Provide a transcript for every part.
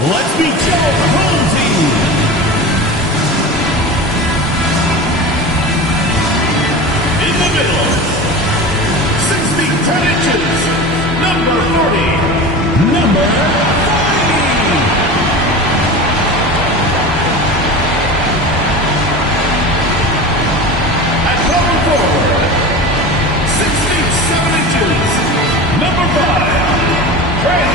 Let's meet your home team. In the middle, 6 feet 10 inches, number 40, number 40. At power forward, 6 feet 7 inches, number 5, Trey.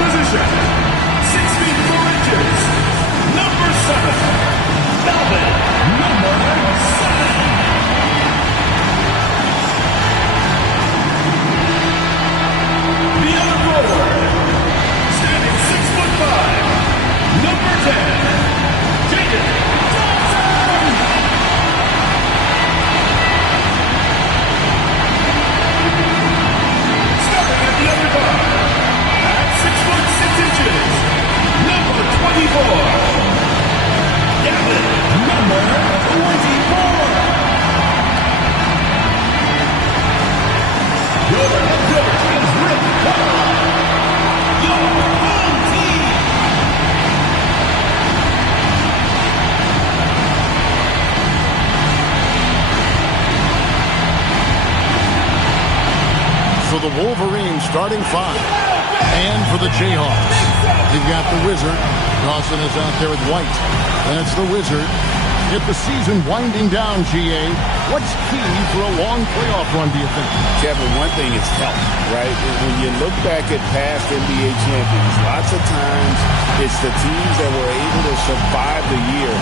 Position, 6 feet 4 inches, number 7, Melvin, number 7. The other forward, standing 6'5", number 10, Jaden Johnson. Stepping at the other bar. 6 foot 6 inches, number 24, Gavin, number 24. Your head coach is Rick Carl, your home team. So the Wolverines starting 5. And for the Jayhawks, you've got the Wizard. Dawson is out there with White. That's the Wizard. Get the season winding down, GA. What's key for a long playoff run, do you think? Kevin, one thing is health, right? When you look back at past NBA champions, lots of times it's the teams that were able to survive the year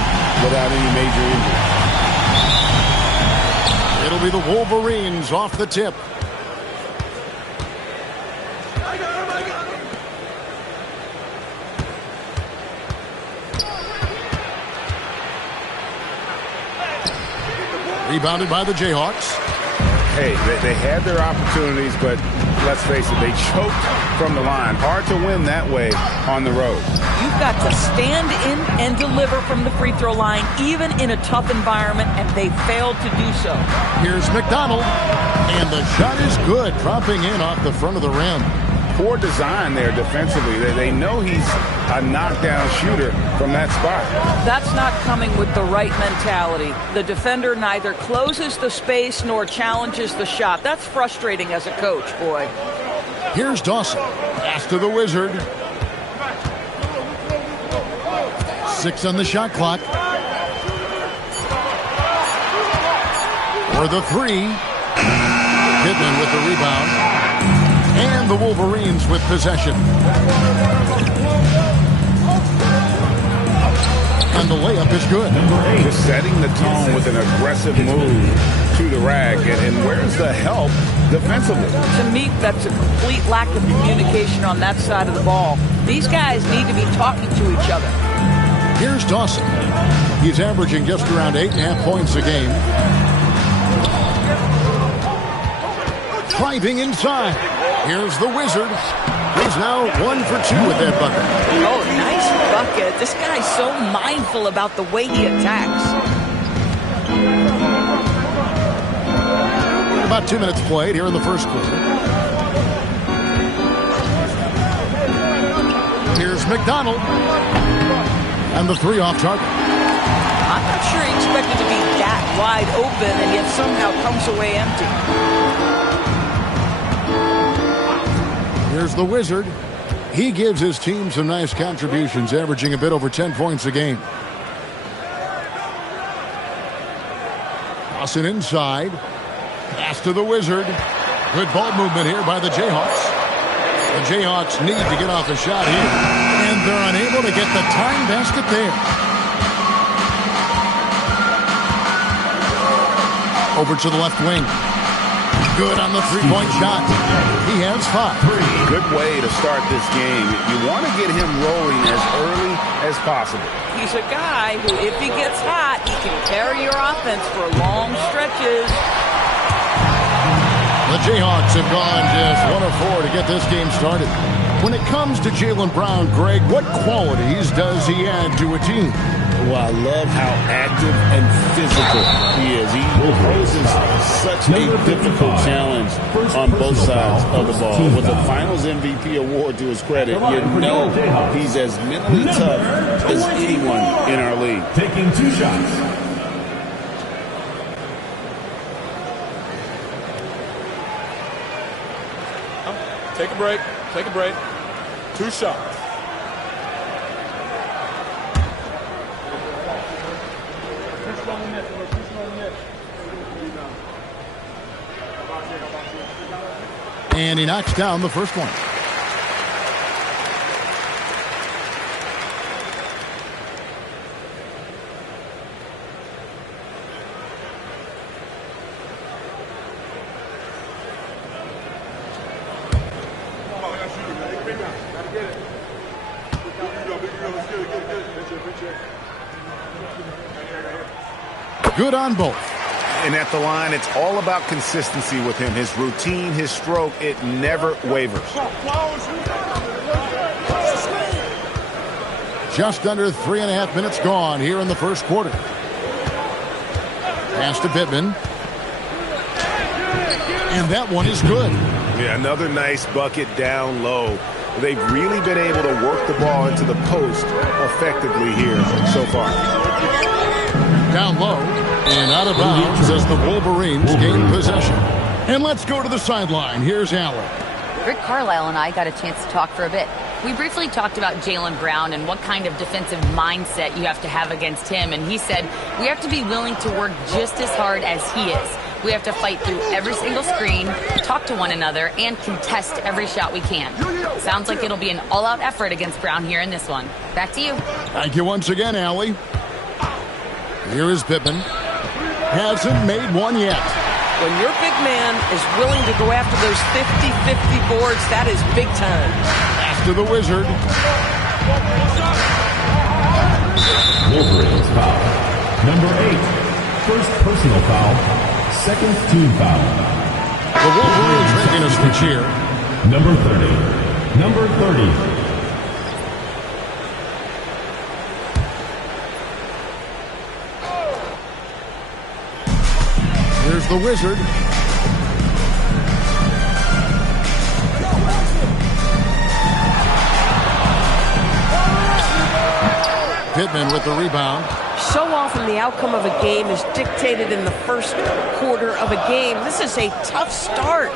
without any major injury. It'll be the Wolverines off the tip. Rebounded by the Jayhawks. Hey, they had their opportunities, but let's face it, they choked from the line. Hard to win that way on the road. You've got to stand in and deliver from the free throw line, even in a tough environment, and they failed to do so. Here's McDonald, and the shot is good, dropping in off the front of the rim. Poor design there defensively. They know he's a knockdown shooter from that spot. That's not coming with the right mentality. The defender neither closes the space nor challenges the shot. That's frustrating as a coach, boy. Here's Dawson. Pass to the Wizard. 6 on the shot clock. For the 3. Pittman with the rebound. And the Wolverines with possession. And the layup is good. Just setting the tone with an aggressive move to the rack. And where's the help defensively? To me, that's a complete lack of communication on that side of the ball. These guys need to be talking to each other. Here's Dawson. He's averaging just around 8.5 points a game. Driving inside. Here's the Wizard. He's now 1 for 2 with that bucket. Oh, nice bucket. This guy's so mindful about the way he attacks. About 2 minutes played here in the first quarter. Here's McDonald. And the 3 off target. I'm not sure he expected to be that wide open and yet somehow comes away empty. Here's the Wizard. He gives his team some nice contributions, averaging a bit over 10 points a game. Dawson inside. Pass to the Wizard. Good ball movement here by the Jayhawks. The Jayhawks need to get off a shot here. And they're unable to get the tying basket there. Over to the left wing. Good on the three-point shot. He has 5. Good way to start this game. You want to get him rolling as early as possible. He's a guy who, if he gets hot, he can carry your offense for long stretches. The Jayhawks have gone just 1 of 4 to get this game started. When it comes to Jaylen Brown, Greg, what qualities does he add to a team? Well, I love how active and physical he is. He poses such a difficult challenge on both sides of the ball. With a Finals MVP award to his credit, you know he's as mentally tough as anyone in our league. Taking 2 shots. Take a break. Take a break. 2 shots. And he knocks down the first one. Good on both. And at the line, it's all about consistency with him. His routine, his stroke, it never wavers. Just under 3.5 minutes gone here in the first quarter. Pass to Pittman. And that one is good. Yeah, another nice bucket down low. They've really been able to work the ball into the post effectively here so far. Down low and out of bounds as the Wolverines gain possession. And let's go to the sideline. Here's Allen. Rick Carlisle and I got a chance to talk for a bit. We briefly talked about Jaylen Brown and what kind of defensive mindset you have to have against him. And he said, we have to be willing to work just as hard as he is. We have to fight through every single screen, talk to one another, and contest every shot we can. Sounds like it'll be an all-out effort against Brown here in this one. Back to you. Thank you once again, Allie. Here is Pittman. Hasn't made one yet. When your big man is willing to go after those 50-50 boards, that is big time. After the Wizard. Wolverines foul. Number 8. First personal foul. Second team foul. The Wolverines making a switch here. Number 30. Number 30. Here's the Wizard. Pittman with the rebound. So often the outcome of a game is dictated in the first quarter of a game. This is a tough start.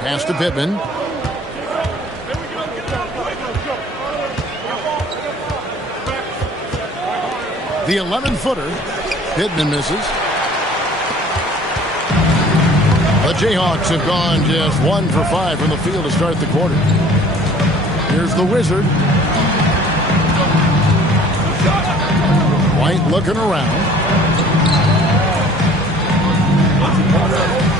Pass to Pittman. The 11-footer. Pittman misses. The Jayhawks have gone just 1 for 5 from the field to start the quarter. Here's the Wizard. White looking around.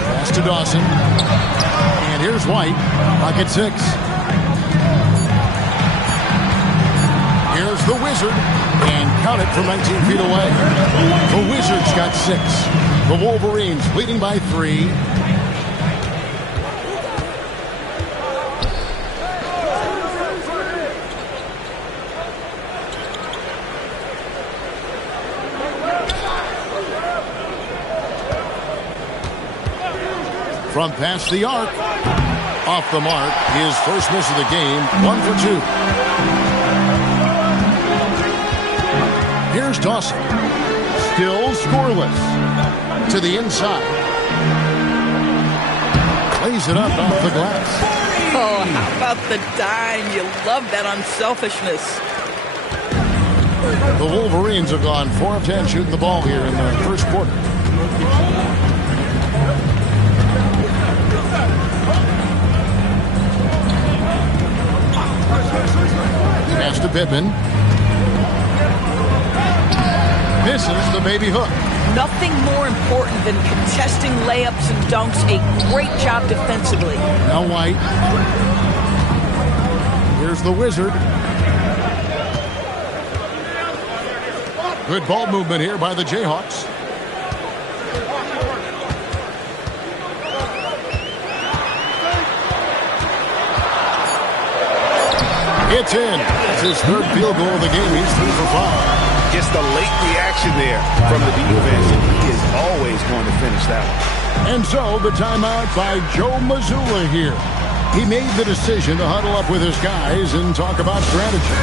Pass to Dawson. And here's White. Pocket 6. Here's the Wizard. And count it from 19 feet away. The Wizards got 6. The Wolverines leading by 3. From past the arc. Off the mark. His first miss of the game. 1 for 2. Here's Dawson. Still scoreless. To the inside. Plays it up off the glass. Oh, how about the dime? You love that unselfishness. The Wolverines have gone 4 of 10 shooting the ball here in the first quarter. Pass to Pittman. Misses the baby hook. Nothing more important than contesting layups and dunks. A great job defensively. Now White. Here's the Wizard. Good ball movement here by the Jayhawks. It's in. It's his third field goal of the game. He's 3 for 5. Just a late reaction there from the defense, and he is always going to finish that one. And so the timeout by Joe Mazzulla here. He made the decision to huddle up with his guys and talk about strategy.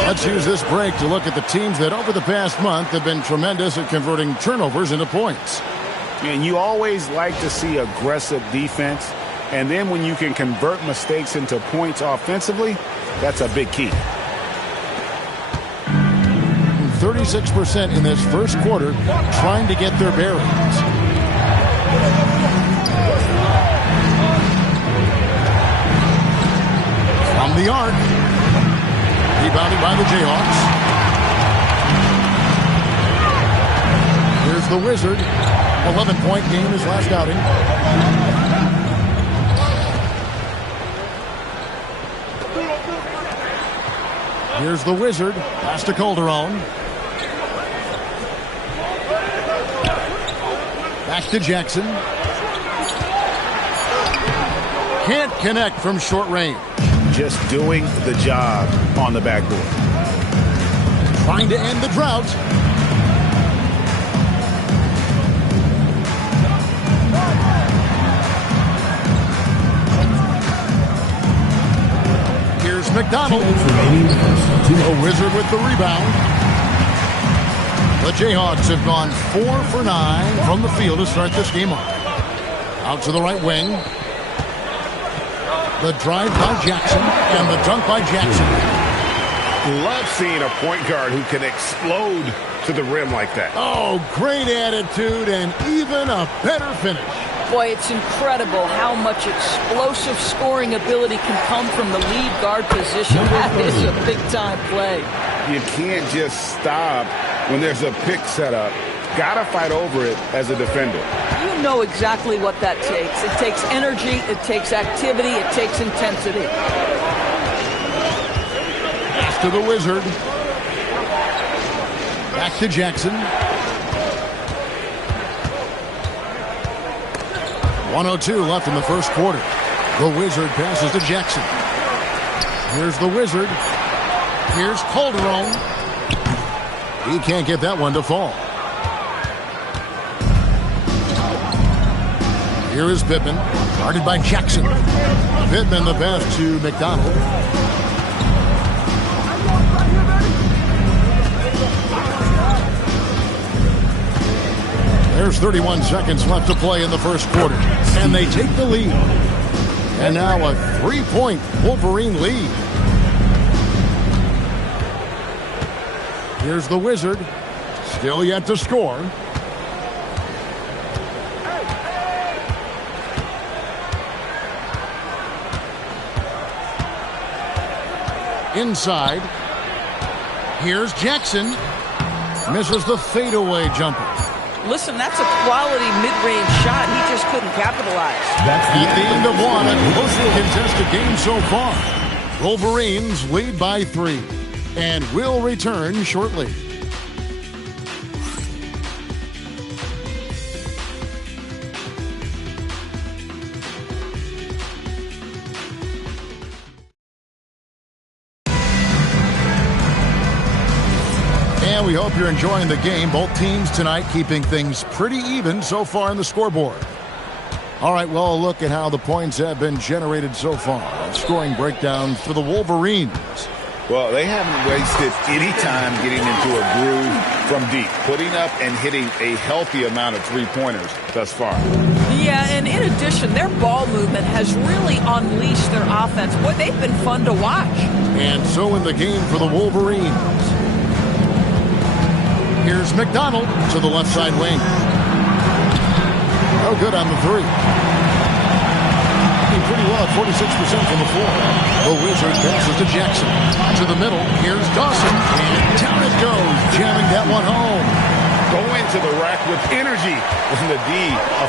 Let's use this break to look at the teams that over the past month have been tremendous at converting turnovers into points. And you always like to see aggressive defense, and then when you can convert mistakes into points offensively, that's a big key. 36% in this first quarter trying to get their bearings. From the arc. Rebounded by the Jayhawks. Here's the Wizard. 11-point game his last outing. Here's the Wizard. Pass to Calderon. Back to Jackson. Can't connect from short range. Just doing the job on the backboard. Trying to end the drought. Here's McDonald. A Wizard with the rebound. The Jayhawks have gone 4 for 9 from the field to start this game off. Out to the right wing. The drive by Jackson and the dunk by Jackson. Love seeing a point guard who can explode to the rim like that. Oh, great attitude and even a better finish. Boy, it's incredible how much explosive scoring ability can come from the lead guard position. That is a big-time play. You can't just stop when there's a pick set up. Gotta fight over it as a defender. You know exactly what that takes. It takes energy, it takes activity, it takes intensity. Pass to the Wizard. Back to Jackson. 1:02 left in the first quarter. The Wizard passes to Jackson. Here's the Wizard. Here's Calderon. He can't get that one to fall. Here is Pittman, guarded by Jackson. Pittman the pass to McDonald. There's 31 seconds left to play in the first quarter, and they take the lead. And now a 3-point Wolverine lead. Here's the Wizard, still yet to score. Inside. Here's Jackson. Misses the fadeaway jumper. Listen, that's a quality mid-range shot. He just couldn't capitalize. That's the end of one. A closely contested game so far. Wolverines lead by 3 and will return shortly. And we hope you're enjoying the game. Both teams tonight keeping things pretty even so far in the scoreboard. All right, well, a look at how the points have been generated so far. Scoring breakdown for the Wolverines. Well, they haven't wasted any time getting into a groove from deep, putting up and hitting a healthy amount of three-pointers thus far. Yeah, and in addition, their ball movement has really unleashed their offense. Boy, they've been fun to watch. And so in the game for the Wolverines. Here's McDonald to the left side wing. No good on the three. He pretty well at 46% from the floor. The Wizard passes to Jackson. To the middle. Here's Dawson. And down it goes. Jamming that one home. Go into the rack with energy. And the D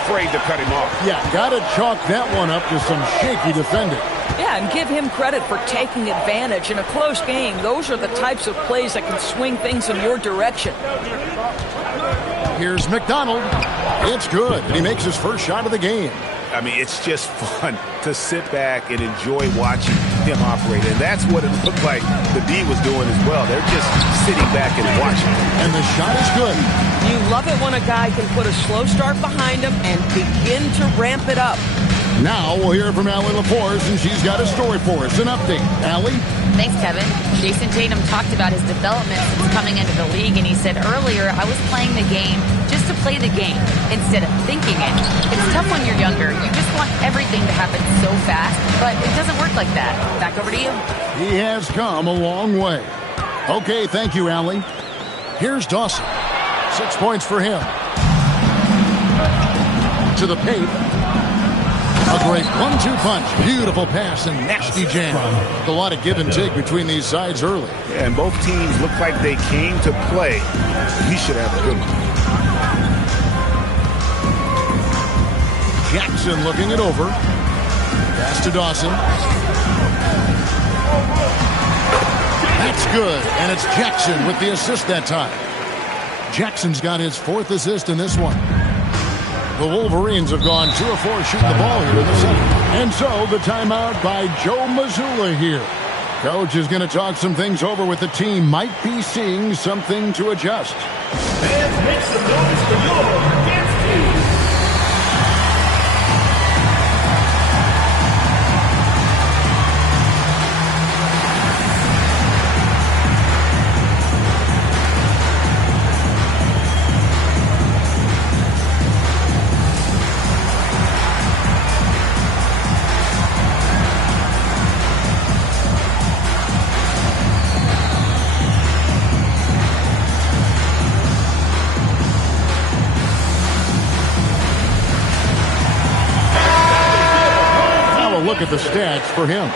afraid to cut him off. Yeah, got to chalk that one up to some shaky defending. Yeah, and give him credit for taking advantage. In a close game, those are the types of plays that can swing things in your direction. Here's McDonald. It's good. And he makes his first shot of the game. I mean, it's just fun to sit back and enjoy watching him operate. And that's what it looked like the D was doing as well. They're just sitting back and watching. And the shot is good. You love it when a guy can put a slow start behind him and begin to ramp it up. Now we'll hear from Allie LaForce, and she's got a story for us. An update. Allie? Thanks, Kevin. Jason Tatum talked about his development since coming into the league, and he said earlier, I was playing the game just to play the game instead of thinking it. It's tough when you're younger. You just want everything to happen so fast, but it doesn't work like that. Back over to you. He has come a long way. Okay, thank you, Allie. Here's Dawson. 6 points for him. To the paint. A great 1-2 punch. Beautiful pass and nasty jam. A lot of give and take between these sides early. Yeah, and both teams look like they came to play. He should have a good one. Jackson looking it over. Pass to Dawson. That's good. And it's Jackson with the assist that time. Jackson's got his 4th assist in this one. The Wolverines have gone 2 of 4 shooting the ball here in the second. And so the timeout by Joe Mazzulla here. Coach is going to talk some things over with the team. Might be seeing something to adjust. And make some noise for your dance team. Look at the stats for him.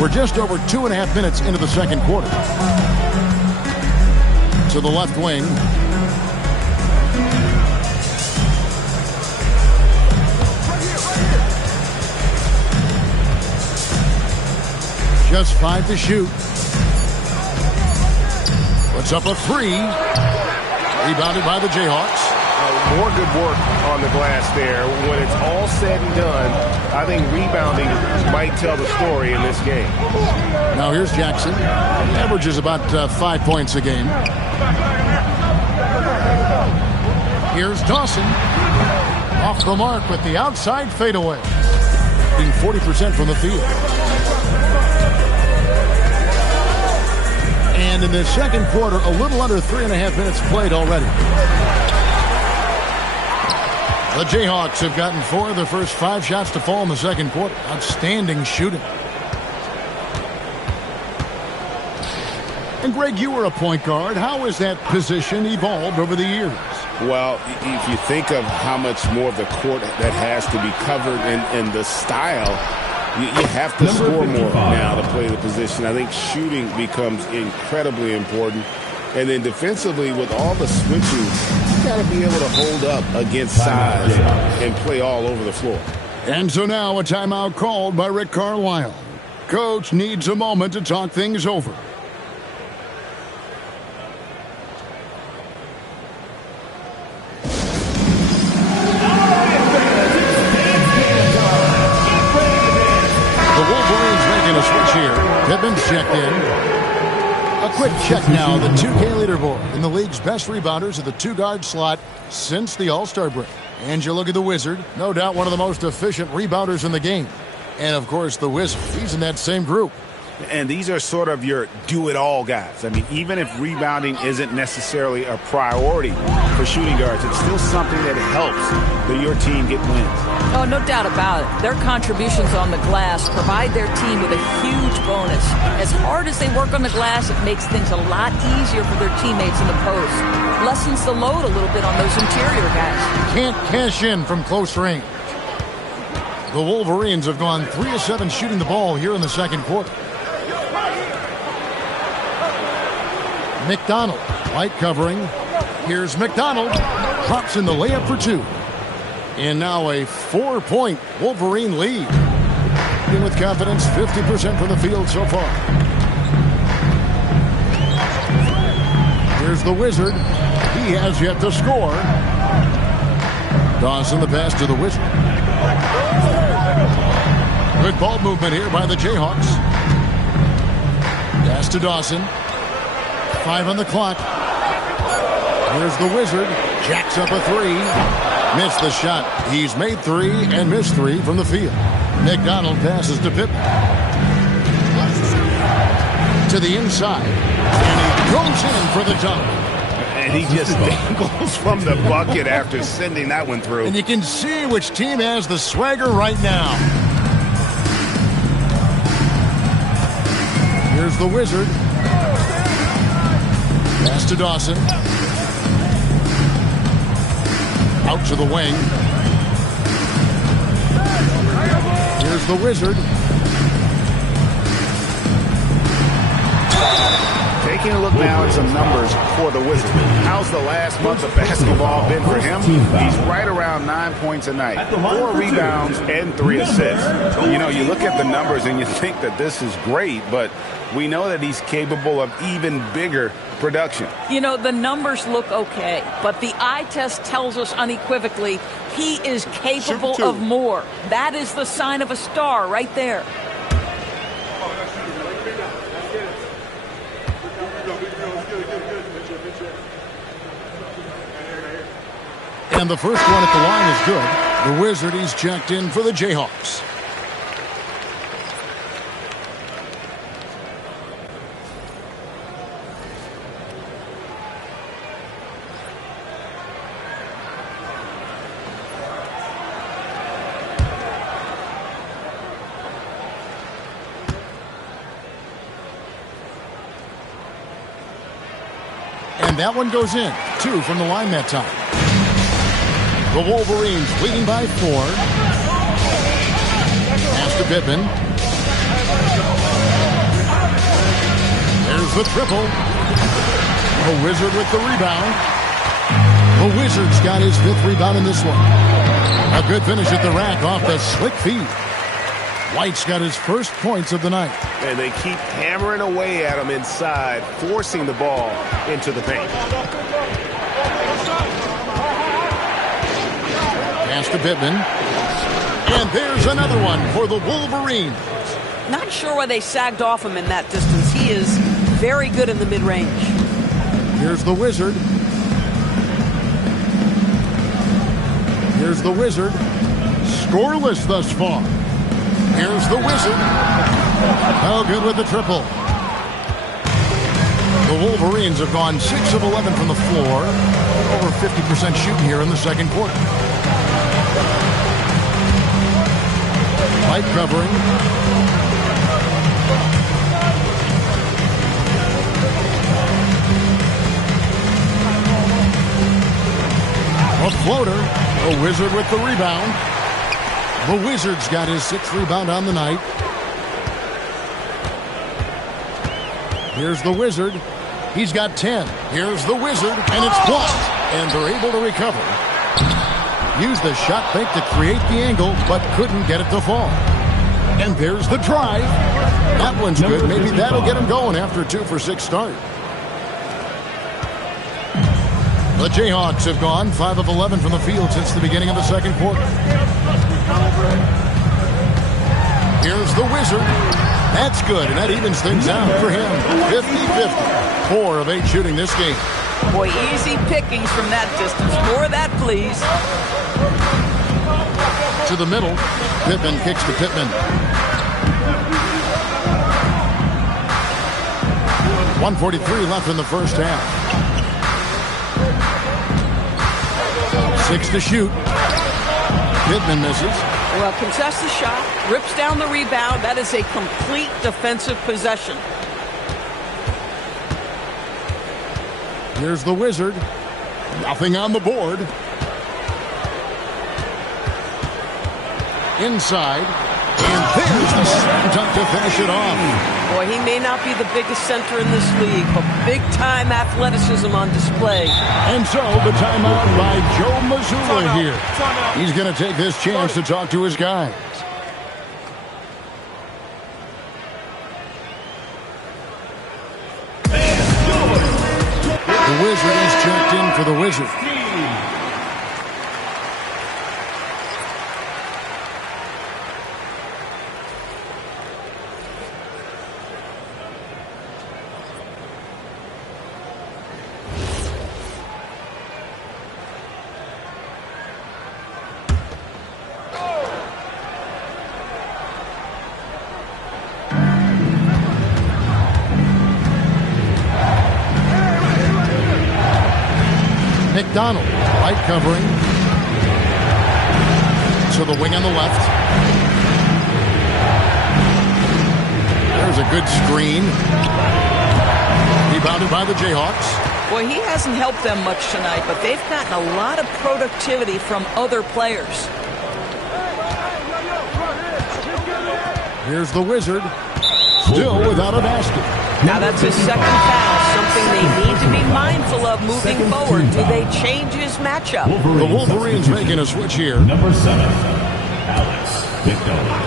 We're just over 2.5 minutes into the second quarter. To the left wing. Just 5 to shoot. Puts up a 3. Rebounded by the Jayhawks. More good work on the glass there. When it's all said and done, I think rebounding might tell the story in this game. Now here's Jackson. He averages about 5 points a game. Here's Dawson. Off the mark with the outside fadeaway. Being 40% from the field. And in the second quarter, a little under 3.5 minutes played already. The Jayhawks have gotten 4 of their first 5 shots to fall in the second quarter. Outstanding shooting. And Greg, you were a point guard. How has that position evolved over the years? Well, if you think of how much more of the court that has to be covered and the style, you have to score more now to play the position. I think shooting becomes incredibly important. And then defensively, with all the switching, you got to be able to hold up against size and play all over the floor. And so now a timeout called by Rick Carlisle. Coach needs a moment to talk things over. The Wolverines making a switch here. Pittman's checked in. A quick check now. The 2K leaderboard in the league's best rebounders at the 2-guard slot since the All-Star break. And you look at the Wizard, no doubt one of the most efficient rebounders in the game. And, of course, the Wizard, he's in that same group. And these are sort of your do-it-all guys. I mean, even if rebounding isn't necessarily a priority for shooting guards, it's still something that helps your team get wins. Oh, no doubt about it. Their contributions on the glass provide their team with a huge bonus. As hard as they work on the glass, it makes things a lot easier for their teammates in the post. Lessens the load a little bit on those interior guys. Can't cash in from close range. The Wolverines have gone 3 of 7 shooting the ball here in the second quarter. McDonald, light covering. Here's McDonald. Drops in the layup for 2. And now a 4-point Wolverine lead. In with confidence, 50% from the field so far. Here's the Wizard. He has yet to score. Dawson the pass to the Wizard. Good ball movement here by the Jayhawks. Pass to Dawson. 5 on the clock. Here's the Wizard. Jacks up a 3. Missed the shot. He's made 3 and missed 3 from the field. McDonald passes to Pippen. To the inside. And he goes in for the dunk. And he just dangles from the bucket after sending that one through. And you can see which team has the swagger right now. Here's the Wizard. Pass to Dawson. Out to the wing. Here's the Wizard. Taking a look now at some numbers for the Wizard. How's the last month of basketball been for him? He's right around 9 points a night, 4 rebounds, and 3 assists. You know, you look at the numbers and you think that this is great, but we know that he's capable of even bigger production. You know, the numbers look okay, but the eye test tells us unequivocally he is capable of more. That is the sign of a star right there. And the first one at the line is good. The Wizard, he's checked in for the Jayhawks. And that one goes in. 2 from the line that time. The Wolverines leading by 4. Pass to Pippen. There's the triple. The Wizard with the rebound. The Wizard's got his 5th rebound in this one. A good finish at the rack off the slick feed. White's got his first points of the night. And they keep hammering away at him inside, forcing the ball into the paint. Pass to Pittman. And there's another one for the Wolverines. Not sure why they sagged off him in that distance. He is very good in the mid-range. Here's the Wizard. Here's the Wizard. Scoreless thus far. Here's the Wizard. Oh, good with the triple. The Wolverines have gone 6 of 11 from the floor. Over 50% shooting here in the second quarter. Light covering. A floater. The Wizard with the rebound. The Wizard's got his 6th rebound on the night. Here's the Wizard. He's got 10. Here's the Wizard, and it's blocked. And they're able to recover. Used the shot fake to create the angle, but couldn't get it to fall. And there's the drive. That one's good. Maybe that'll get him going after a 2-for-6 start. The Jayhawks have gone 5 of 11 from the field since the beginning of the second quarter. Here's the Wizard. That's good, and that evens things out for him. 50-50. 4 of 8 shooting this game. Boy, easy pickings from that distance. More of that, please. To the middle. Pittman kicks to Pittman. 1:43 left in the first half. 6 to shoot. Pittman misses. Well, contests the shot, rips down the rebound. That is a complete defensive possession. Here's the Wizard. Nothing on the board. Inside. And there's the slam dunk to finish it off. Boy, he may not be the biggest center in this league, but big-time athleticism on display. And so the timeout by Joe Mazzulla here. He's going to take this chance to talk to his guys. The Wizard is checked in for the Wizard. McDonald, light covering. So the wing on the left. There's a good screen. Rebounded by the Jayhawks. Boy, he hasn't helped them much tonight, but they've gotten a lot of productivity from other players. Here's the Wizard. Still without a basket. Now that's his second foul, something they need to be mindful of moving forward. Do they change his matchup? The Wolverines making a switch here. Number 7, Alex McDonald.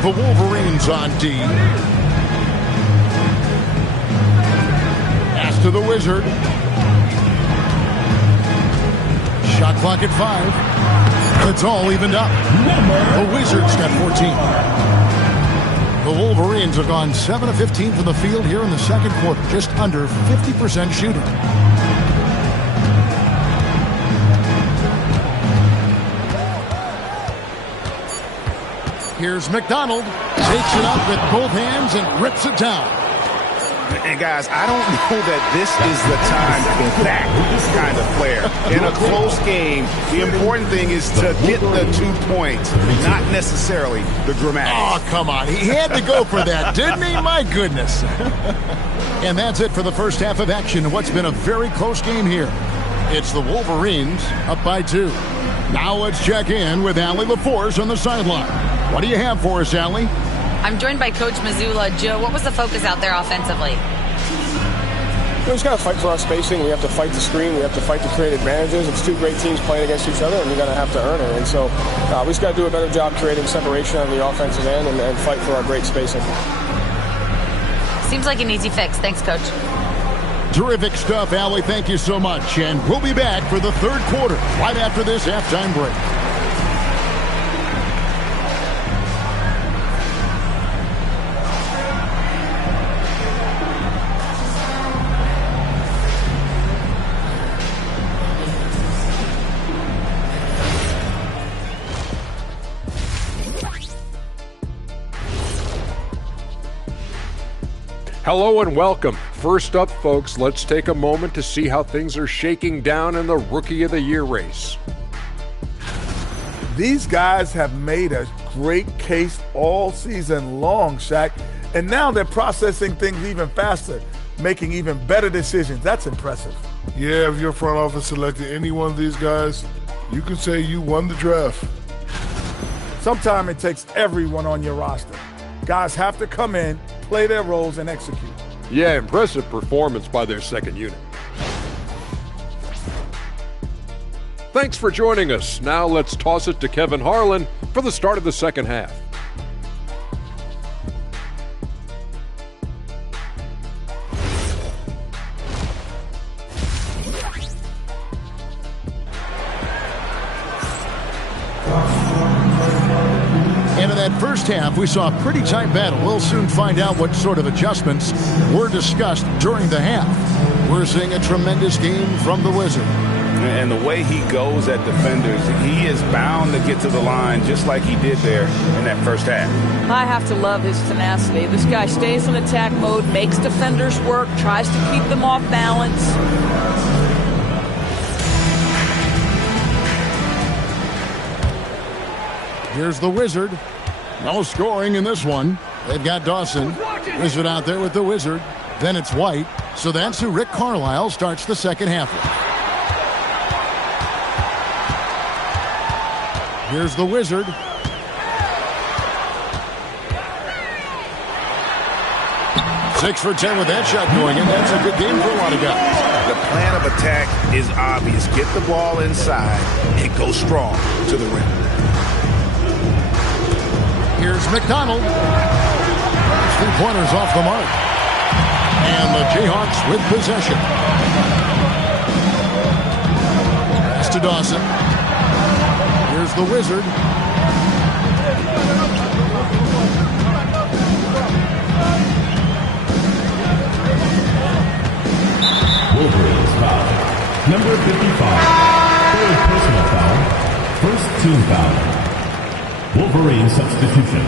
The Wolverines on D. Pass to the Wizard. Shot clock at 5. It's all evened up. The Wizards got 14. The Wolverines have gone 7 of 15 from the field here in the second quarter, just under 50% shooting. Here's McDonald, takes it up with both hands and rips it down. And guys, I don't know that this is the time for that kind of player. In a close game, the important thing is to get the 2 points, not necessarily the dramatics. Oh, come on. He had to go for that, didn't he? My goodness. And that's it for the first half of action in what's been a very close game here. It's the Wolverines up by 2. Now let's check in with Allie LaForce on the sideline. What do you have for us, Allie? I'm joined by Coach Mazzulla. Joe, what was the focus out there offensively? We just got to fight for our spacing. We have to fight the screen. We have to fight to create advantages. It's two great teams playing against each other, and we're going to have to earn it. And so we just got to do a better job creating separation on the offensive end and fight for our great spacing. Seems like an easy fix. Thanks, Coach. Terrific stuff, Allie. Thank you so much. And we'll be back for the third quarter right after this halftime break. Hello and welcome. First up, folks, let's take a moment to see how things are shaking down in the Rookie of the Year race. These guys have made a great case all season long, Shaq, and now they're processing things even faster, making even better decisions. That's impressive. Yeah, if your front office selected any one of these guys, you can say you won the draft. Sometimes it takes everyone on your roster. Guys have to come in, play their roles, and execute. Yeah, impressive performance by their second unit. Thanks for joining us. Now let's toss it to Kevin Harlan for the start of the second half. And in that first half, we saw a pretty tight battle. We'll soon find out what sort of adjustments were discussed during the half. We're seeing a tremendous game from the Wizard. And the way he goes at defenders, he is bound to get to the line just like he did there in that first half. I have to love his tenacity. This guy stays in attack mode, makes defenders work, tries to keep them off balance. Here's the Wizard. No scoring in this one. They've got Dawson. Wizard out there with the Wizard. Then it's White. So that's who Rick Carlisle starts the second half with. Here's the Wizard. Six for 10 with that shot going in. That's a good game for a lot of guys. The plan of attack is obvious. Get the ball inside and go strong to the rim. Here's McDonald. 3-pointers off the mark. And the Jayhawks with possession. Pass to Dawson. Here's the Wizard. Wolverines foul. Number 55. Third personal foul. First team foul. Wolverine substitution.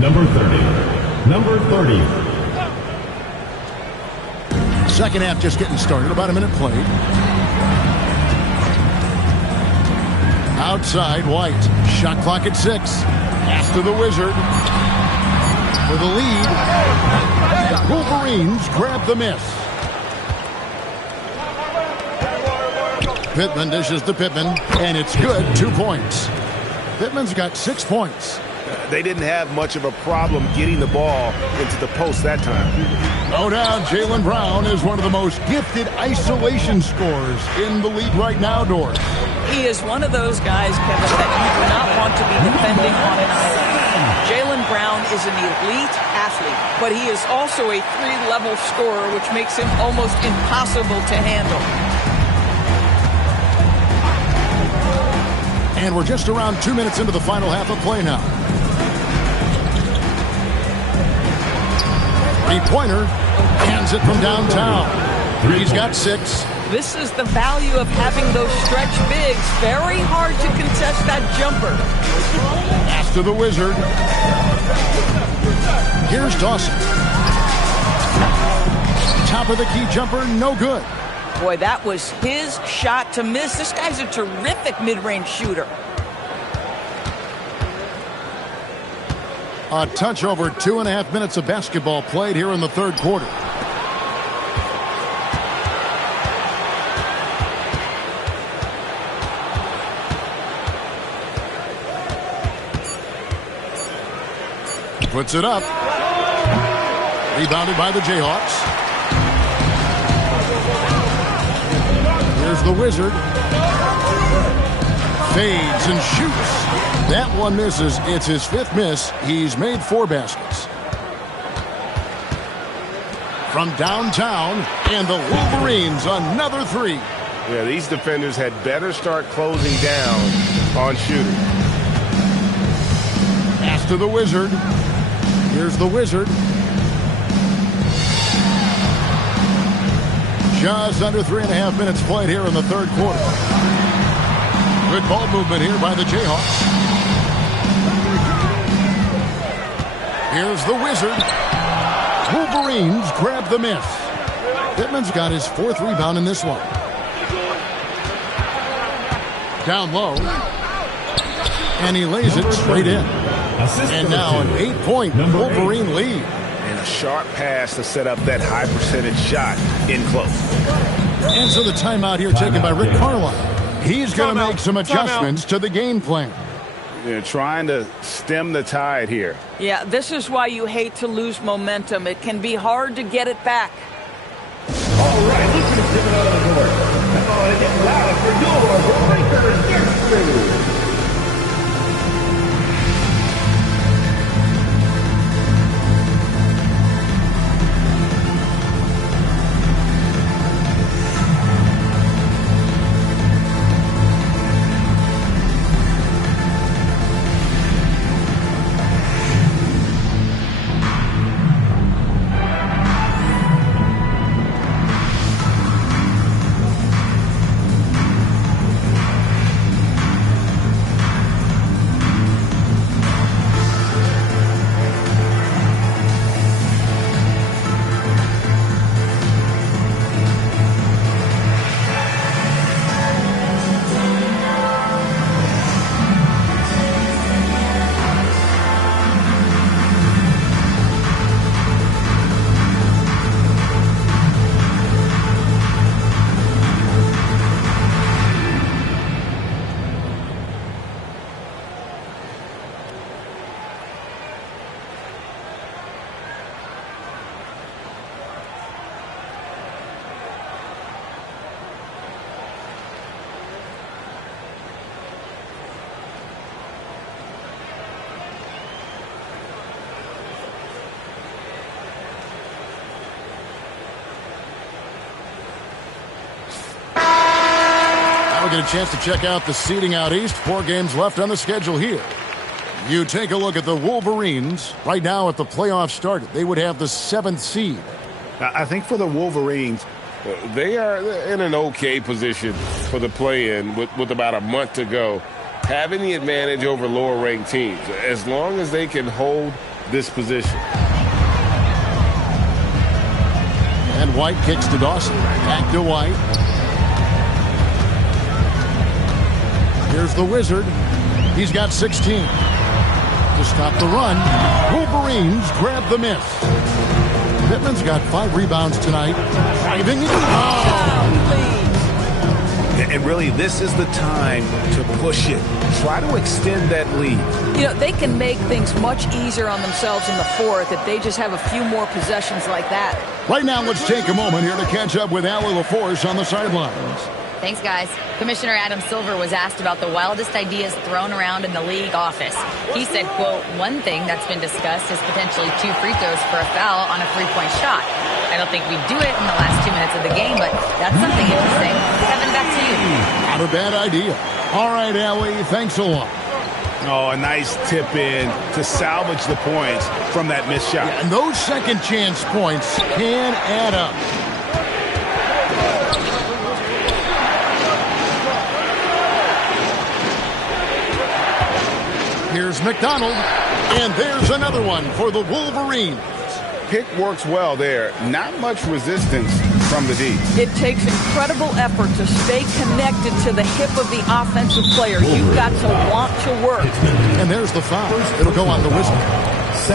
Number 30. Number 30. Second half just getting started. About a minute played. Outside, White. Shot clock at 6. Pass to the Wizard. For the lead. Wolverines grab the miss. Pittman dishes to Pittman, and it's good. 2 points. Pittman's got 6 points. They didn't have much of a problem getting the ball into the post that time. No doubt, Jaylen Brown is one of the most gifted isolation scorers in the league right now, Doris. He is one of those guys, Kevin, that you do not want to be defending on an island. Jaylen Brown is an elite athlete, but he is also a 3-level scorer, which makes him almost impossible to handle. And we're just around 2 minutes into the final half of play now. 3-pointer. Hands it from downtown. He's got 6. This is the value of having those stretch bigs. Very hard to contest that jumper. Pass to the Wizard. Here's Dawson. Top of the key jumper, no good. Boy, that was his shot to miss. This guy's a terrific mid-range shooter. A touch over 2.5 minutes of basketball played here in the third quarter. Puts it up. Rebounded by the Jayhawks. Here's the Wizard. Fades and shoots. That one misses. It's his 5th miss. He's made 4 baskets. From downtown, and the Wolverines another 3. Yeah, these defenders had better start closing down on shooting. Pass to the Wizard. Here's the Wizard. Just under 3.5 minutes played here in the third quarter. Good ball movement here by the Jayhawks. Here's the Wizard. Wolverines grab the miss. Pittman's got his 4th rebound in this one. Down low. And he lays it straight in. And now an 8-point Wolverine lead. And a sharp pass to set up that high percentage shot in close. And so the timeout here taken by Rick Carlisle. He's going to make some adjustments to the game plan. They're trying to stem the tide here. Yeah, this is why you hate to lose momentum. It can be hard to get it back. All right, let's get it out of the board. Come on and get loud for your breakers. Get through. get a chance to check out the seeding out east. 4 games left on the schedule here. You take a look at the Wolverines. Right now, if the playoffs started, they would have the 7th seed. I think for the Wolverines, they are in an okay position for the play-in with about a month to go, having the advantage over lower-ranked teams, as long as they can hold this position. And White kicks to Dawson. Back to White. Here's the Wizard. He's got 16. To stop the run, Wolverines grab the miss. Pittman's got 5 rebounds tonight. Driving. And really, this is the time to push it. Try to extend that lead. You know, they can make things much easier on themselves in the 4th if they just have a few more possessions like that. Right now, let's take a moment here to catch up with Allie LaForce on the sidelines. Thanks, guys. Commissioner Adam Silver was asked about the wildest ideas thrown around in the league office. He said, quote, one thing that's been discussed is potentially 2 free throws for a foul on a 3-point shot. I don't think we'd do it in the last 2 minutes of the game, but that's something interesting. Kevin, back to you. Not a bad idea. All right, Allie, thanks a lot. Oh, a nice tip in to salvage the points from that missed shot. Yeah, and those second chance points can add up. Here's McDonald, and there's another one for the Wolverines. Pick works well there. Not much resistance from the D. It takes incredible effort to stay connected to the hip of the offensive player. You've got to want to work. And there's the foul. It'll go on the Wizard.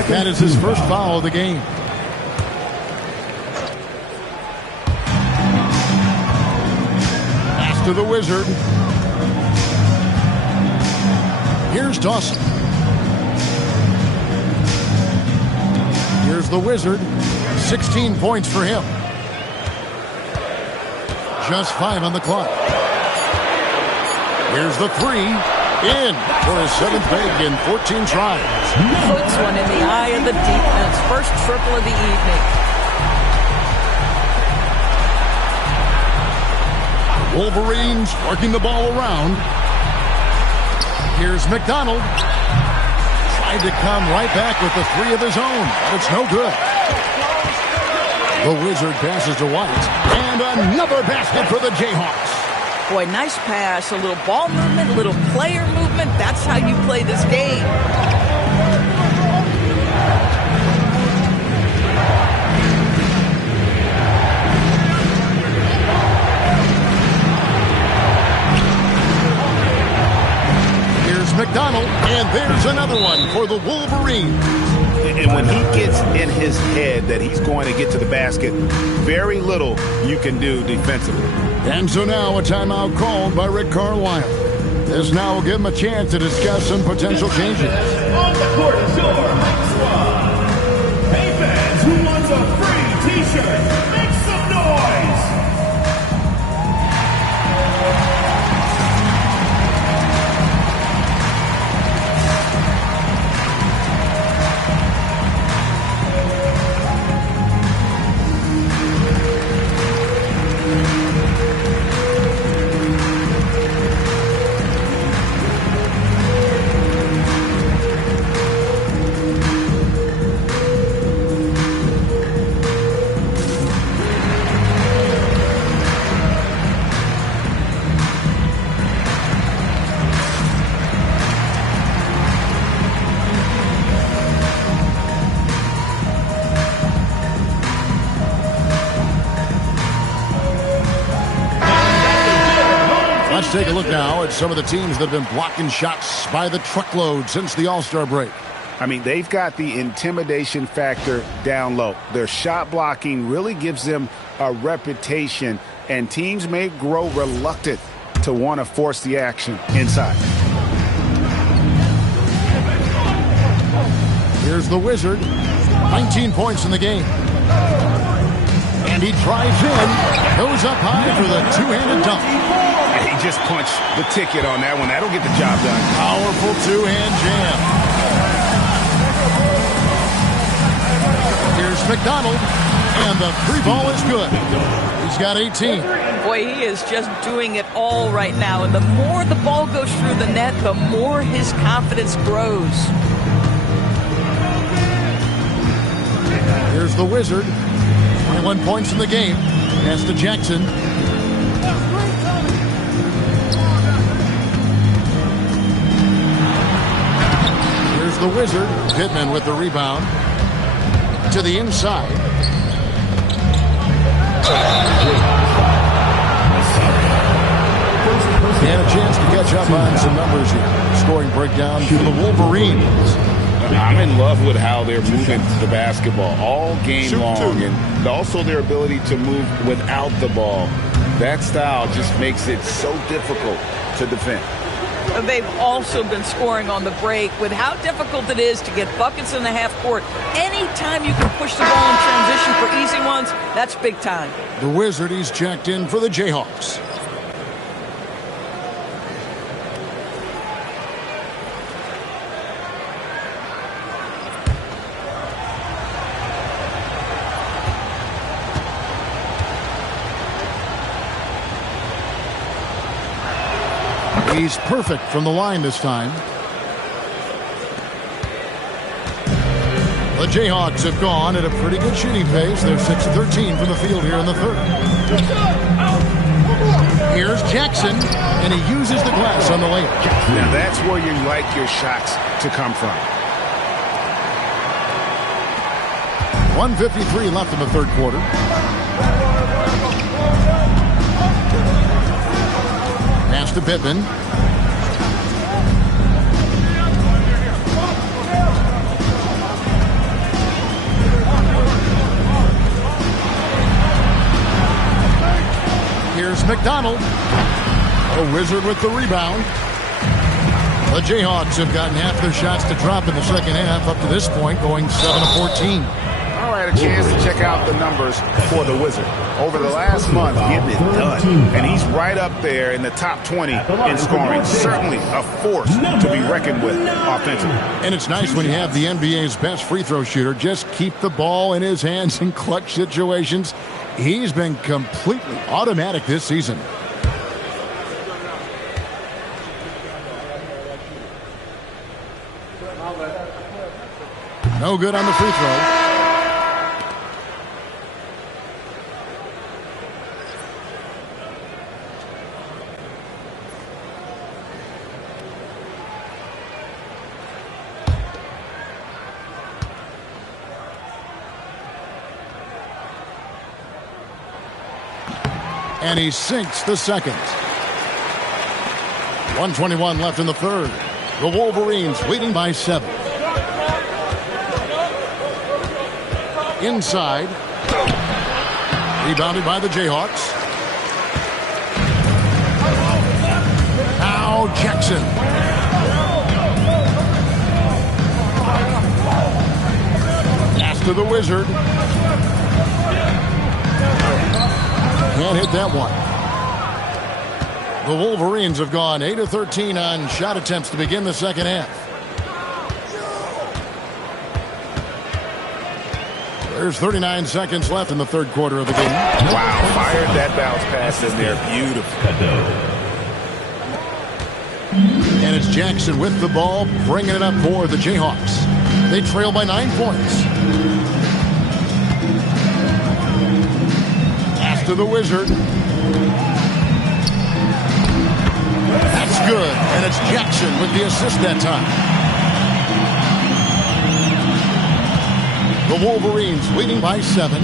That is his first foul of the game. Pass to the Wizard. Here's Dawson. Here's the Wizard. 16 points for him. Just 5 on the clock. Here's the 3. In for his 7th big in 14 tries. Puts one in the eye of the defense. First triple of the evening. Wolverines working the ball around. Here's McDonald. Tried to come right back with the 3 of his own, but it's no good. The Wizard passes to White. And another basket for the Jayhawks. Boy, nice pass. A little ball movement, a little player movement. That's how you play this game. McDonald, and there's another one for the Wolverines. And when he gets in his head that he's going to get to the basket, very little you can do defensively. And so now a timeout called by Rick Carlisle. This now will give him a chance to discuss some potential changes. On the court is your squad. Hey fans, who wants a free t-shirt? Make some noise! Let's take a look now at some of the teams that have been blocking shots by the truckload since the All-Star break. I mean, they've got the intimidation factor down low. Their shot blocking really gives them a reputation, and teams may grow reluctant to want to force the action inside. Here's the Wizard. 19 points in the game. And he drives in. Goes up high for the two-handed dunk. He just punched the ticket on that one. That'll get the job done. Powerful two-hand jam. Here's McDonald. And the three ball is good. He's got 18. Boy, he is just doing it all right now. And the more the ball goes through the net, the more his confidence grows. Here's the Wizard. 21 points in the game. Pass to Jackson. Here's the Wizard. Pittman with the rebound. To the inside. And a chance to catch up on some numbers here. Scoring breakdown for the Wolverines. I'm in love with how they're moving the basketball all game long, and also their ability to move without the ball. That style just makes it so difficult to defend. They've also been scoring on the break with how difficult it is to get buckets in the half court. Anytime you can push the ball in transition for easy ones, that's big time. The Wizard, he's checked in for the Jayhawks. He's perfect from the line this time. The Jayhawks have gone at a pretty good shooting pace. They're 6-13 from the field here in the third. Here's Jackson, and he uses the glass on the layup. Now that's where you like your shots to come from. 1:53 left in the third quarter. Pass to Pittman. Here's McDonald. The Wizard with the rebound. The Jayhawks have gotten half their shots to drop in the second half up to this point, going 7-14. All right, a chance to check out the numbers for the Wizard. Over the last month, getting it done. And he's right up there in the top 20 in scoring. Certainly a force to be reckoned with offensively. And it's nice when you have the NBA's best free throw shooter just keep the ball in his hands in clutch situations. He's been completely automatic this season. No good on the free throw. And he sinks the second. 1:21 left in the third. The Wolverines leading by 7. Inside. Rebounded by the Jayhawks. Now Jackson. Pass to the Wizard. Can't hit that one. The Wolverines have gone 8 of 13 on shot attempts to begin the second half. There's 39 seconds left in the third quarter of the game. Wow, fired that bounce pass in there. Beautiful. And it's Jackson with the ball, bringing it up for the Jayhawks. They trail by 9 points. To the Wizard. That's good. And it's Jackson with the assist that time. The Wolverines leading by 7.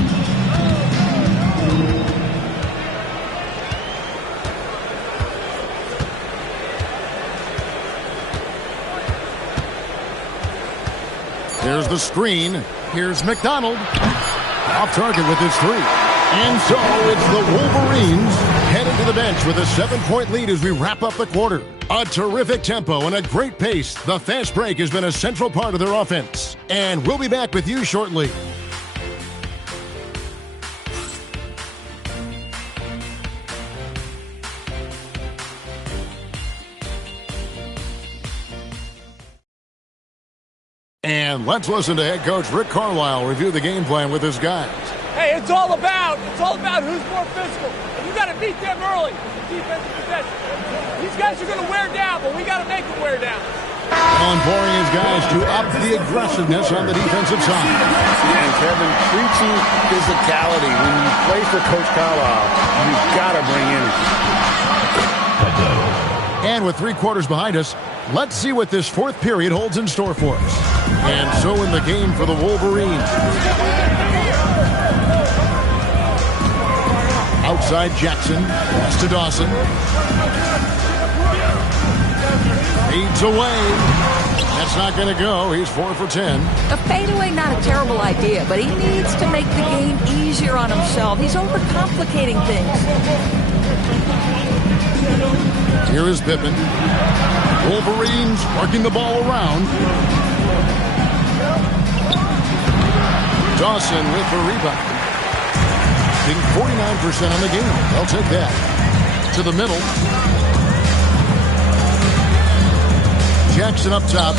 There's the screen. Here's McDonald. Off target with his 3. And so it's the Wolverines headed to the bench with a 7-point lead as we wrap up the quarter. A terrific tempo and a great pace. The fast break has been a central part of their offense. And we'll be back with you shortly. And let's listen to head coach Rick Carlisle review the game plan with his guys. Hey, it's all about who's more physical. And you got to beat them early. Defensive possession. These guys are going to wear down, but we got to make them wear down. Imploring his guys to up the aggressiveness on the defensive side. And Kevin, preaching physicality. When you play for Coach Carlisle, you've got to bring in. And with 3 quarters behind us, let's see what this 4th period holds in store for us. And so in the game for the Wolverines. Outside Jackson, pass to Dawson. Feeds away. That's not going to go. He's 4 for 10. A fadeaway, not a terrible idea, but he needs to make the game easier on himself. He's overcomplicating things. Here is Pippen. Wolverines working the ball around. Dawson with the rebound. Being 49% on the game. They'll take that. To the middle. Jackson up top.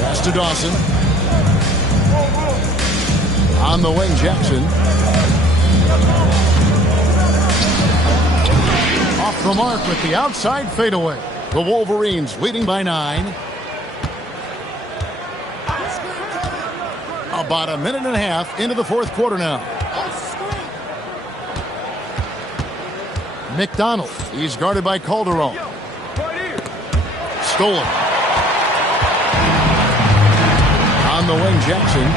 Pass to Dawson. On the wing, Jackson. Off the mark with the outside fadeaway. The Wolverines leading by 9. About a minute and a half into the 4th quarter now. McDonald. He's guarded by Calderon. Stolen. On the wing, Jackson.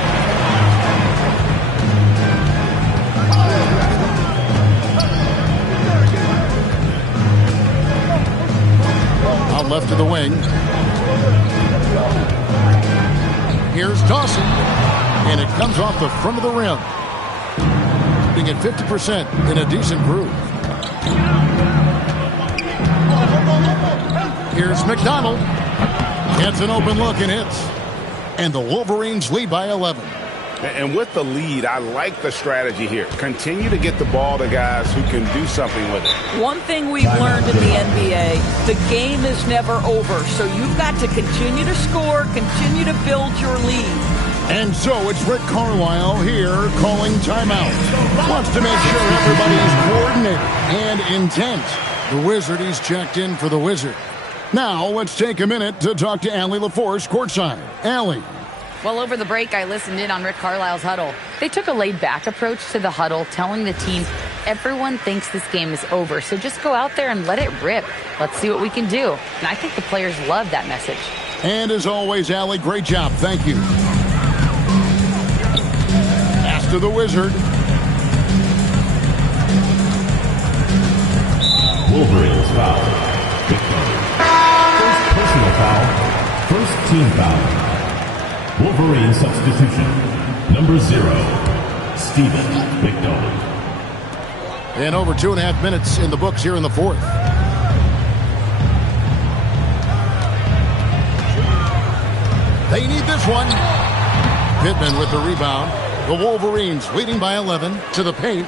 Out left to the wing. Here's Dawson. And it comes off the front of the rim. Being at 50% in a decent groove. Here's McDonald. Gets an open look and hits. And the Wolverines lead by 11. And with the lead, I like the strategy here. Continue to get the ball to guys who can do something with it. One thing we've learned in the NBA, the game is never over. So you've got to continue to score, continue to build your lead. And so it's Rick Carlisle here calling timeout. Wants to make sure everybody's coordinated and intent. The Wizard, he's checked in for the Wizard. Now let's take a minute to talk to Allie LaForce courtside. Allie. Well, over the break, I listened in on Rick Carlisle's huddle. They took a laid-back approach to the huddle, telling the team, everyone thinks this game is over, so just go out there and let it rip. Let's see what we can do. And I think the players love that message. And as always, Allie, great job. Thank you. Pass to the Wizard. Wolverines foul. Victory. First personal foul. First team foul. Wolverine substitution. Number 0, Stephen McDonald. And over 2.5 minutes in the books here in the 4th. They need this one. Pittman with the rebound. The Wolverines leading by 11 to the paint.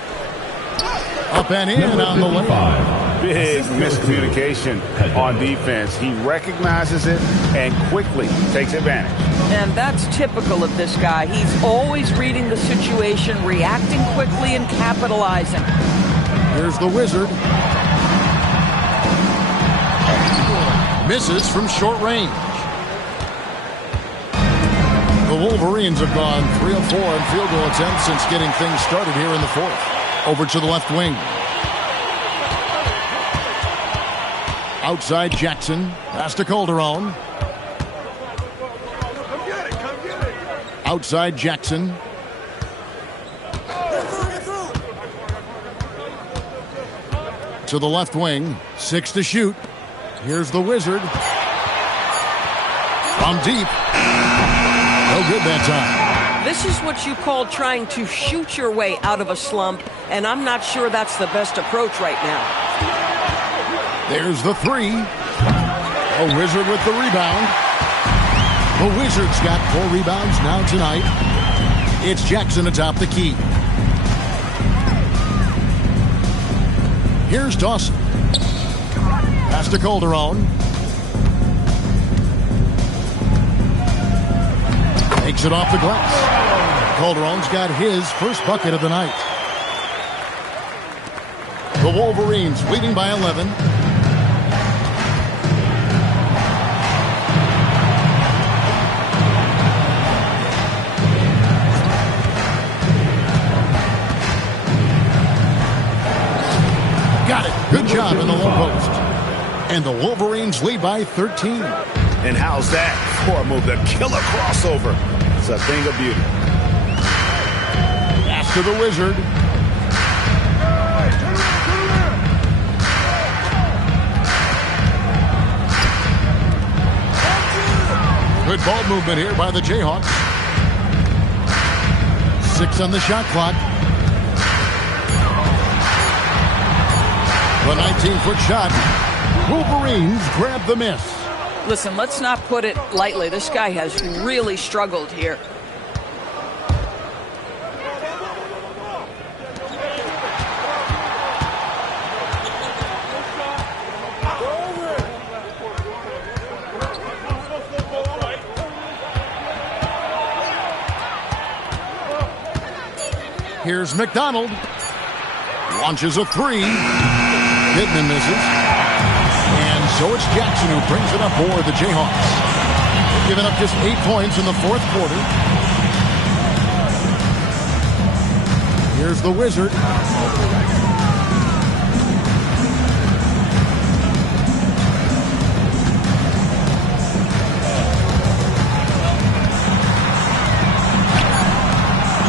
Up and in on the lane. Big miscommunication on defense. He recognizes it and quickly takes advantage. And that's typical of this guy. He's always reading the situation, reacting quickly, and capitalizing. Here's the Wizard. Misses from short range. The Wolverines have gone 3 of 4 in field goal attempts since getting things started here in the 4th. Over to the left wing. Outside Jackson. Pass to Calderon. Outside Jackson. To the left wing. 6 to shoot. Here's the Wizard. From deep. No good that time. This is what you call trying to shoot your way out of a slump, and I'm not sure that's the best approach right now. There's the 3. A Wizard with the rebound. The Wizards got 4 rebounds now tonight. It's Jackson atop the key. Here's Dawson. Pass to Calderon. Takes it off the glass. Calderon's got his first bucket of the night. The Wolverines leading by 11. Got it. Good job in the low post. And the Wolverines lead by 13. And how's that for a move? The killer crossover. It's a thing of beauty. Pass to the Wizard. Good ball movement here by the Jayhawks. 6 on the shot clock. The 19-foot shot. Wolverines grab the miss. Listen, let's not put it lightly. This guy has really struggled here. Here's McDonald. Launches a 3. Hitting and misses. And so it's Jackson who brings it up for the Jayhawks. Giving up just 8 points in the fourth quarter. Here's the Wizard.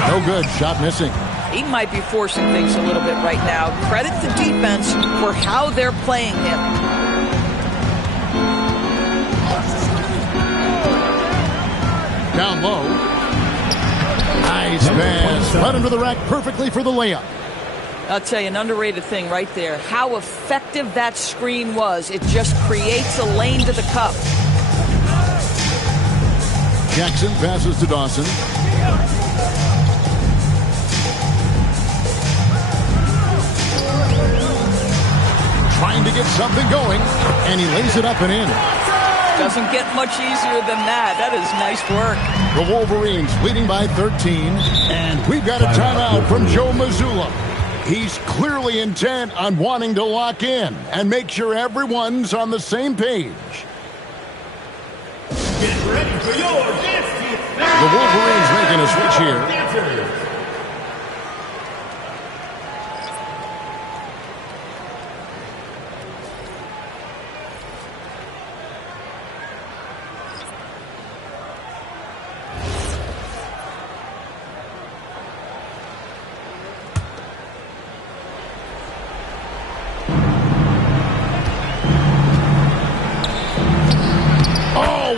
No good. Shot missing. He might be forcing things a little bit right now. Credit the defense for how they're playing him. Down low. Nice pass. Right under the rack perfectly for the layup. I'll tell you, an underrated thing right there. How effective that screen was. It just creates a lane to the cup. Jackson passes to Dawson. Trying to get something going, and he lays it up and in. Doesn't get much easier than that. That is nice work. The Wolverines leading by 13, and we've got a timeout from Joe Mazzulla. He's clearly intent on wanting to lock in and make sure everyone's on the same page. Get ready for your dance team. The Wolverines making a switch here.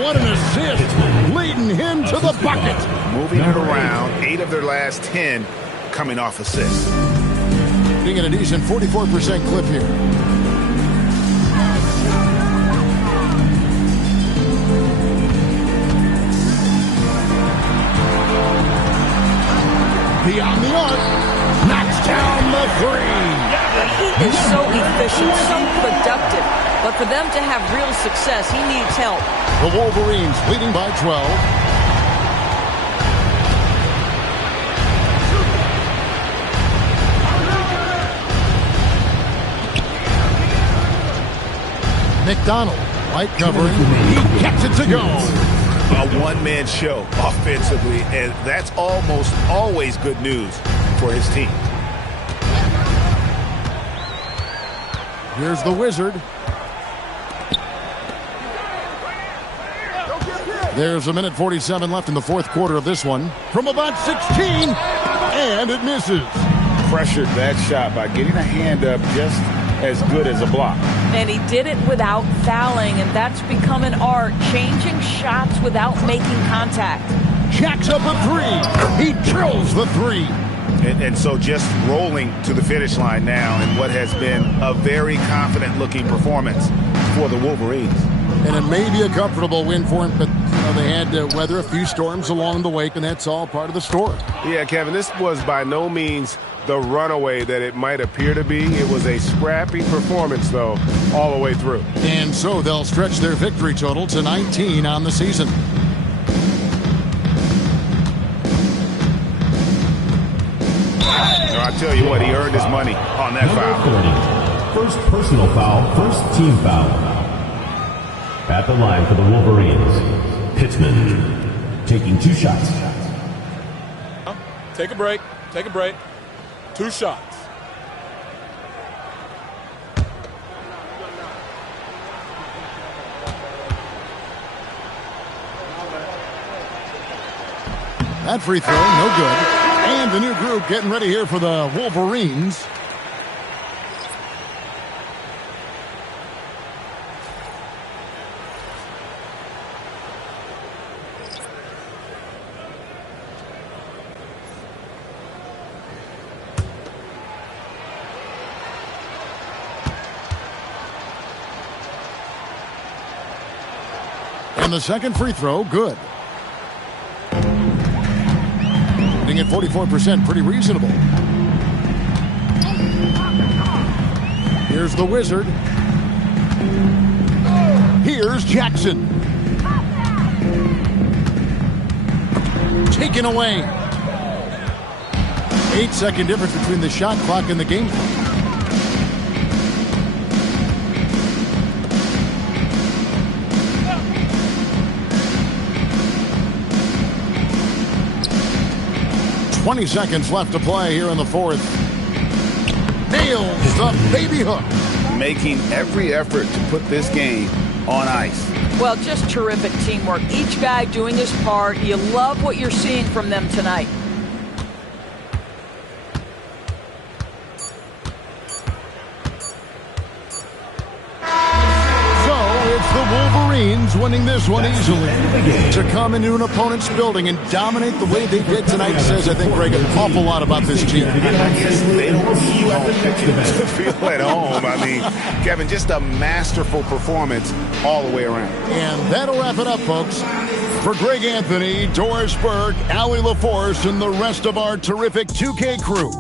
What an assist, leading him to the bucket. Moving it around, 8 of their last 10 coming off assists. Being at a decent 44% clip here. Beyond the arc, knocks down the 3. He is so efficient, so productive. But for them to have real success, he needs help. The Wolverines leading by 12. McDonald, light covering. He gets it to go. A one-man show offensively, and that's almost always good news for his team. Here's the Wizard. There's a minute 47 left in the fourth quarter of this one. From about 16, and it misses. Pressured that shot by getting a hand up just as good as a block. And he did it without fouling, and that's become an art, changing shots without making contact. Jacks up a 3. He drills the 3. And so just rolling to the finish line now in what has been a very confident-looking performance for the Wolverines. And it may be a comfortable win for him, but they had to weather a few storms along the way, and that's all part of the story. Yeah, Kevin, this was by no means the runaway that it might appear to be. It was a scrappy performance, though, all the way through. And so they'll stretch their victory total to 19 on the season. I tell you what, he earned his money on that foul. First personal foul, first team foul. At the line for the Wolverines, Pittman taking 2 shots. Take a break. Take a break. 2 shots. That free throw, no good. And the new group getting ready here for the Wolverines. And the second free throw, good. At 44%, pretty reasonable. Here's the Wizard. Here's Jackson. Taken away. 8-second difference between the shot clock and the game clock. .20 seconds left to play here in the fourth. Nails the baby hook. Making every effort to put this game on ice. Well, just terrific teamwork. Each guy doing his part. You love what you're seeing from them tonight. The Wolverines winning this one easily. To come into an opponent's building and dominate the way they did tonight says, I think, Greg, an awful lot about this team. I guess they don't feel at home. I mean, Kevin, just a masterful performance all the way around. And that'll wrap it up, folks. For Greg Anthony, Doris Burke, Allie LaForce, and the rest of our terrific 2K crew,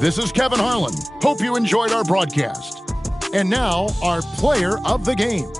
this is Kevin Harlan. Hope you enjoyed our broadcast. And now, our player of the game.